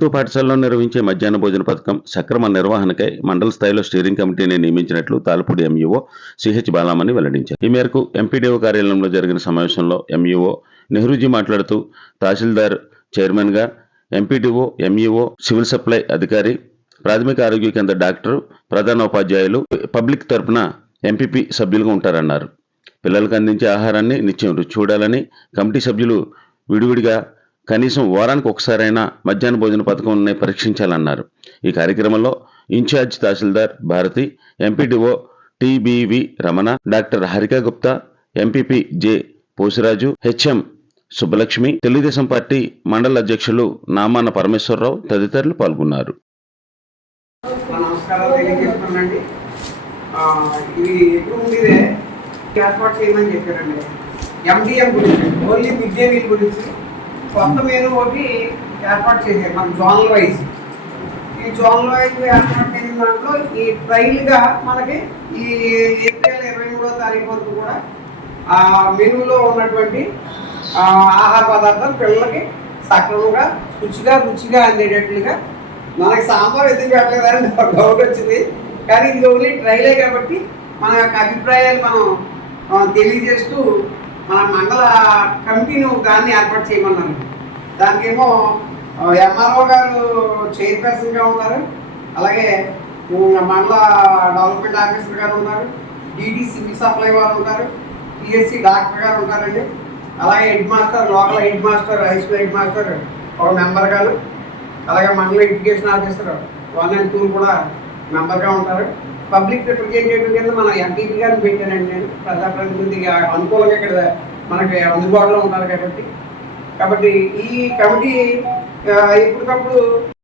ప్రభుత్వ పాఠశాలలో నిర్వహించే మధ్యాహ్న భోజన పథకం సక్రమ నిర్వహణకై మండల స్థాయిలో స్టీరింగ్ కమిటీని నియమించినట్లు తాలపూడి ఎంఈఓ సిహెచ్ బాలామణి వెల్లడించారు. ఈ మేరకు ఎంపీడీఓ కార్యాలయంలో జరిగిన సమావేశంలో ఎంఈఓ నెహ్రూజీ మాట్లాడుతూ తహసీల్దార్ చైర్మన్గా ఎంపీడీఓ ఎంఈఓ సివిల్ సప్లై అధికారి ప్రాథమిక ఆరోగ్య కేంద్ర డాక్టర్ ప్రధాన ఉపాధ్యాయులు పబ్లిక్ తరపున ఎంపీపీ సభ్యులుగా ఉంటారన్నారు. పిల్లలకు అందించే ఆహారాన్ని నిత్యం రుచి చూడాలని కమిటీ సభ్యులు విడివిడిగా కనీసం వారానికి ఒకసారైనా మధ్యాహ్న భోజన పథకాన్ని పరీక్షించాలన్నారు. ఈ కార్యక్రమంలో incharge tahsildar Bharathi MPDO TBV Ramana doctor Harika Gupta MPP J Posiraju HM Subbalakshmi Telugudesam party మండల అధ్యక్షులు నామాన పరమేశ్వరరావు తదితరులు పాల్గొన్నారు. ఇది ఎప్పుడు చెప్పారండి. ఎండిఎం గురించి ఓన్లీ మిడ్ డే మీల్ గురించి కొత్త మెనూ ఒకటి ఏర్పాటు చేశారు మన జోన్ వైజ్ ఈ జోన్ వైజ్ ఏర్పాటు చేసిన దాంట్లో ఈ ట్రైల్గా మనకి ఈ ఏప్రిల్ ఇరవై మూడో తారీఖు వరకు కూడా ఆ మెనూలో ఉన్నటువంటి ఆహార పదార్థాలు పిల్లలకి సక్రమంగా రుచిగా రుచిగా అందేటట్లుగా మనకి సాంబార్ ఎందుకు పెట్టలేదని డౌట్ వచ్చింది. కానీ ఇది ఓన్లీ ట్రైలే కాబట్టి మన యొక్క అభిప్రాయాలు మనం తెలియజేస్తూ మన మండల కమిటీని దాన్ని ఏర్పాటు చేయమన్నారు. దానికేమో ఎంఆర్ఓ గారు చైర్పర్సన్గా ఉన్నారు. అలాగే మండల డెవలప్మెంట్ ఆఫీసర్ గారు ఉన్నారు. డీడీ సివిల్ సప్లై వారు ఉంటారు పిఎస్సి డాక్టర్ గారు ఉంటారండి. అలాగే headmaster local headmaster high school headmaster ఒక మెంబర్ గారు. అలాగే మండల education officer one and two కూడా మెంబర్గా ఉంటారు. పబ్లిక్ రిప్రజెంటేటివ్ కింద మన ఎంపీపీ గారిని పెట్టానండి నేను. ప్రజాప్రతినిధిగా అనుకూలంగా ఇక్కడ. మనకి అందుబాటులో ఉంటారు కాబట్టి. కాబట్టి ఈ కమిటీ ఎప్పటికప్పుడు